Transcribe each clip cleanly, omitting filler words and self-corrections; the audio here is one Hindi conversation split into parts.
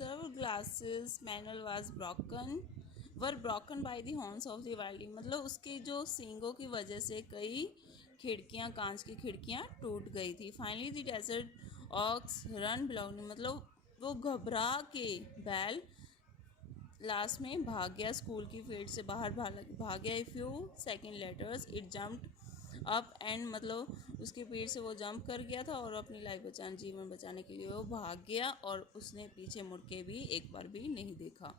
several glasses panel was broken by the horns of the wild. मतलब उसके जो सींगों की वजह से कई खिड़कियां, कांच की खिड़कियां टूट गई थी. Finally the desert ox ran blind, मतलब वो घबरा के बैल लास्ट में भाग गया, स्कूल की फील्ड से बाहर भाग गया. Few second letters it jumped up and, मतलब उसकी पीठ से वो जंप कर गया था और अपनी जीवन बचाने के लिए वो भाग गया और उसने पीछे मुड़ के भी एक बार भी नहीं देखा.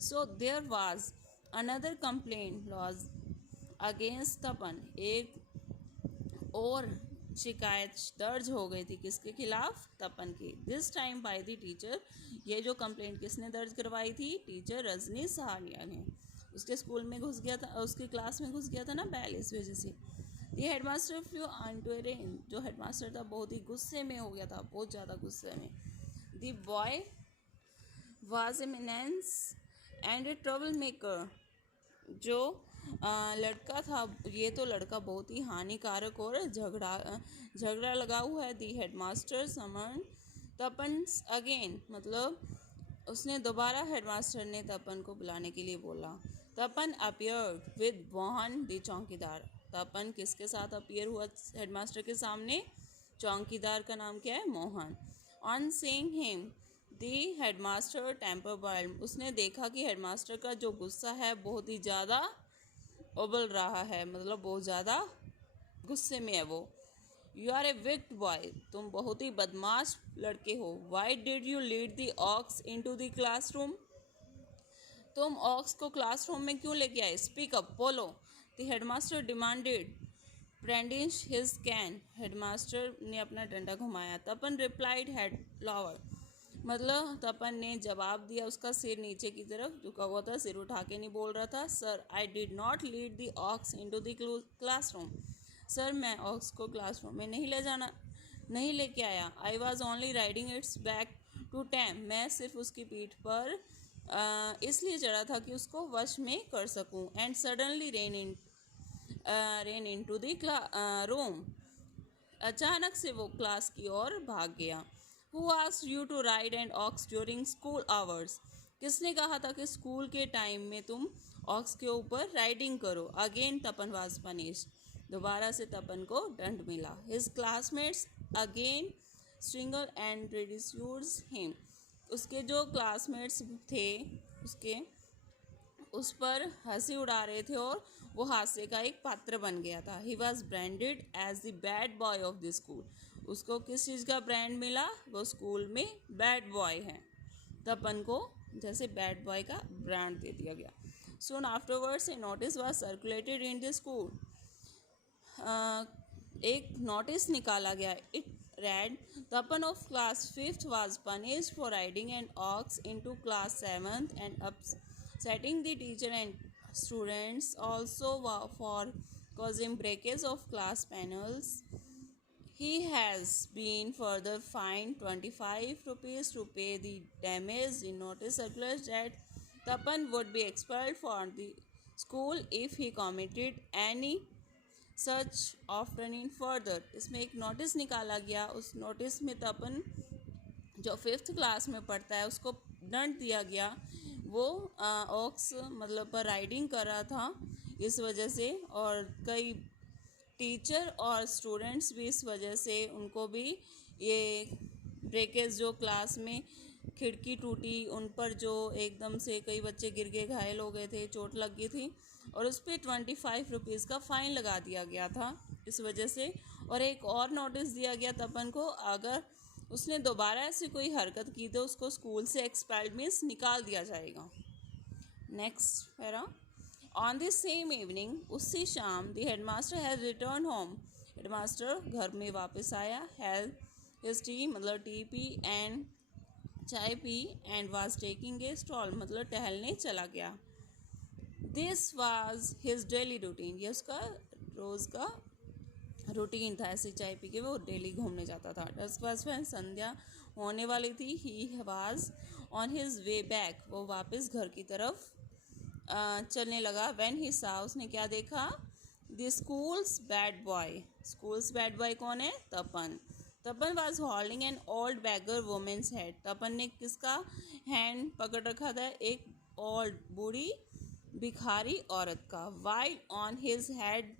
So there was another complaint lodged against Tapan, एक और शिकायत दर्ज हो गई थी. किसके खिलाफ? तपन की. This time by the teacher, ये जो कंप्लेंट किसने दर्ज करवाई थी? टीचर रजनी सहानिया ने. उसके स्कूल में घुस गया था, उसके क्लास में घुस गया था ना बैल, इस वजह से. The headmaster flew on to a rage, जो हेडमास्टर था बहुत ही गुस्से में हो गया था, बहुत ज़्यादा गुस्से में. The boy was a menace and a troublemaker, जो लड़का था, ये तो लड़का बहुत ही हानिकारक और झगड़ा लगा हुआ है. दी हेडमास्टर समन तपन अगेन, मतलब उसने दोबारा, हेडमास्टर ने तपन को बुलाने के लिए बोला. तपन अपीयर्ड विद मोहन द चौकीदार. तपन किसके साथ अपीयर हुआ हेडमास्टर के सामने? चौकीदार का नाम क्या है? Mohan. On seeing him the headmaster temper boiled, उसने देखा कि हेडमास्टर का जो गुस्सा है बहुत ही ज़्यादा उबल रहा है, मतलब बहुत ज़्यादा गुस्से में है वो. You are a wicked boy, तुम बहुत ही बदमाश लड़के हो. Why did you lead the ox into the classroom, तुम ऑक्स को क्लासरूम में क्यों लेके आए? स्पीक अप, बोलो. The headmaster demanded brandish his cane, headmaster ने अपना डंडा घुमाया. तपन रिप्लाइड हेड लॉवर, मतलब तपन ने जवाब दिया, उसका सिर नीचे की तरफ झुका हुआ था, सिर उठा के नहीं बोल रहा था. Sir I did not lead the ox into the classroom, sir मैं ऑक्स को क्लासरूम में नहीं लेके आया. I was only riding its back to tame, मैं सिर्फ उसकी पीठ पर इसलिए चढ़ा था कि उसको वश में कर सकूं. And suddenly ran into the room, अचानक से वो क्लास की ओर भाग गया. Who asked you to ride an ox during school hours? किसने कहा था कि स्कूल के टाइम में तुम ऑक्स के ऊपर राइडिंग करो? अगेन तपन वाज पनिश्ड, दोबारा से तपन को दंड मिला. His classmates again struggle and reduced him, उसके जो क्लासमेट्स थे उसके उस पर हंसी उड़ा रहे थे और वो हास्य का एक पात्र बन गया था. He was branded as the bad boy of the school, उसको किस चीज़ का ब्रांड मिला? वो स्कूल में बैड बॉय है, तपन को जैसे बैड बॉय का ब्रांड दे दिया गया. Soon afterwards a notice was circulated in the school, एक नोटिस निकाला गया. It read Tapan of class 5th was punished for riding an ox into class 7th and upsetting the teacher and students, also for causing breakage of class panels. He has been further fined 25 rupees to pay the damage. The notice circulates that Tapan would be expelled from the school if he committed any such often in further. इसमें एक नोटिस निकाला गया, उस नोटिस में तपन जो 5th क्लास में पढ़ता है उसको दंड दिया गया. वो ऑक्स मतलब पर राइडिंग कर रहा था इस वजह से, और कई टीचर और स्टूडेंट्स भी इस वजह से, उनको भी ये ब्रेकेज, जो क्लास में खिड़की टूटी उन पर जो एकदम से कई बच्चे गिर गए, घायल हो गए थे, चोट लग गई थी, और उस पर 25 रुपीज़ का फ़ाइन लगा दिया गया था इस वजह से. और एक और नोटिस दिया गया तपन को, अगर उसने दोबारा ऐसी कोई हरकत की तो उसको स्कूल से एक्सपेल्ड मीन्स निकाल दिया जाएगा. Next para. On this same evening, उसी शाम, the headmaster has return home, headmaster घर में वापस आया. हैज़ हिज टी, मतलब टी पी एंड चाय P, and was taking a stall, मतलब टहलने चला गया. This was his daily routine, ये उसका रोज़ का रूटीन था, ऐसे चाय पी के वो डेली घूमने जाता था. डस्क वाज व्हेन, संध्या होने वाली थी. He was on his way back, वो वापस घर की तरफ चलने लगा. व्हेन ही सा, उसने क्या देखा? The school's bad boy, school's bad boy कौन है? Tapan. Tapan was holding an old beggar woman's head. Tapan ने किसका हैंड पकड़ रखा था? एक ओल्ड बूढ़ी भिखारी औरत का। While on his head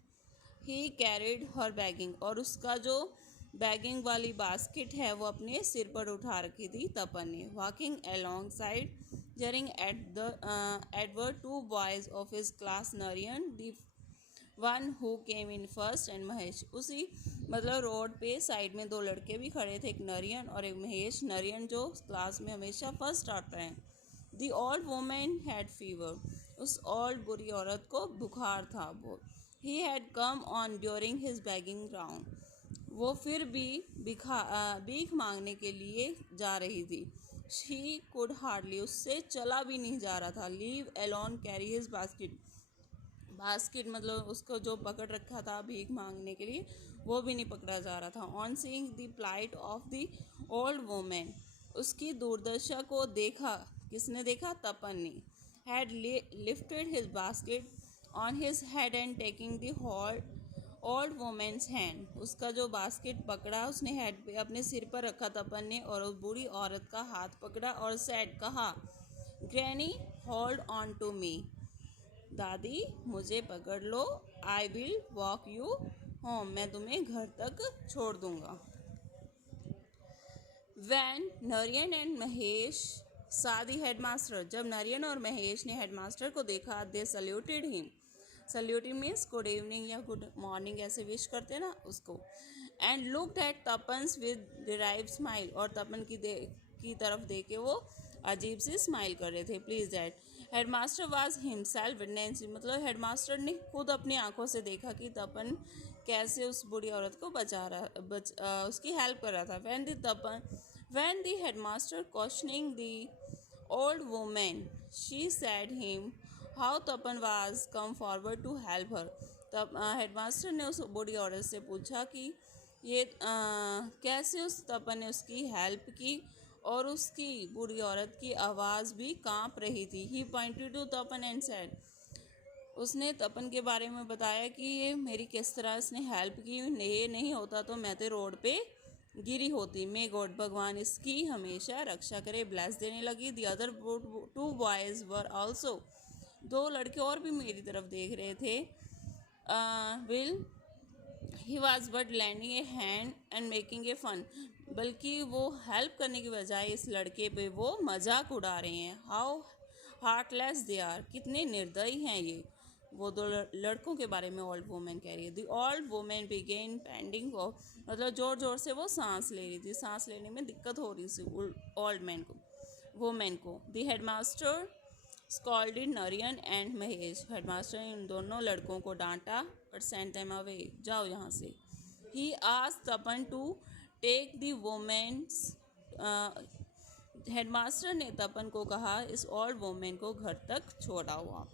he carried her bagging, और उसका जो बैगिंग वाली बास्केट है वो अपने सिर पर उठा रखी थी तपन ने। Walking alongside jeering at her two boys of his class, Narayan the one who came in first and Mahesh. उसी मतलब रोड पे साइड में दो लड़के भी खड़े थे, एक नरियन और एक महेश। नरियन जो क्लास में हमेशा फर्स्ट आता है। The old women had fever, उस ओल्ड बुरी औरत को बुखार था। वो he had come on during his bagging round, वो फिर भी भीख मांगने के लिए जा रही थी। शी कुड हार्डली, उससे चला भी नहीं जा रहा था। Leave alone carry his basket, basket मतलब उसको जो पकड़ रखा था भीख मांगने के लिए वो भी नहीं पकड़ा जा रहा था। On seeing the plight of the old woman, उसकी दुर्दशा को देखा, किसने देखा? तपन ने। Had lifted his basket on his head and taking the old woman's hand, उसका जो बास्केट पकड़ा उसने हेड पे अपने सिर पर रखा तपन ने, और उस बूढ़ी औरत का हाथ पकड़ा और सैड कहा, granny hold on to me, दादी मुझे पकड़ लो, I will walk you home, मैं तुम्हें घर तक छोड़ दूंगा। वैन नरियन एंड महेश सादी हेडमास्टर, जब नरियन और महेश ने हेडमास्टर को देखा, they saluted him, saluted means good evening या गुड मॉर्निंग ऐसे विश करते ना उसको। And looked at Tapan's with derisive smile, और तपन की तरफ देख के वो अजीब सी स्माइल कर रहे थे। Please dad, headmaster was himself witness, मतलब हेडमास्टर ने खुद अपनी आंखों से देखा कि तपन कैसे उस बुरी औरत को उसकी हेल्प कर रहा था। When the headmaster questioning the old woman, she said him how Tapan was come forward to help her. तब हेडमास्टर ने उस बूढ़ी औरत से पूछा कि ये कैसे उस तपन ने उसकी हेल्प की, और उसकी बूढ़ी औरत की आवाज़ भी कांप रही थी। He pointed to Tapan and said, उसने तपन के बारे में बताया कि ये मेरी किस तरह इसने हेल्प की, ये नहीं होता तो मैं तो रोड पे गिरी होती। मे गॉड, भगवान इसकी हमेशा रक्षा करे। ब्लेस देने लगी। The other two boys were also, दो लड़के और भी मेरी तरफ देख रहे थे। While he was but lending a hand and making a fun, बल्कि वो हेल्प करने की बजाय इस लड़के पे वो मजाक उड़ा रहे हैं। हाउ हार्टलेस दे आर, कितने निर्दयी हैं ये। वो दो लड़कों के बारे में ओल्ड वुमेन कह रही है। The old woman began panting, मतलब जोर जोर से वो सांस ले रही थी, सांस लेने में दिक्कत हो रही थी ओल्ड मैन को, वुमेन को। The headmaster scolded Narayan and Mahesh, headmaster ने उन दोनों लड़कों को डांटा, बट सेंट देम अवे, जाओ यहाँ से। He asked Tapan to take the woman's, headmaster ने तपन को कहा इस ओल्ड वुमेन को घर तक छोड़ा हुआ।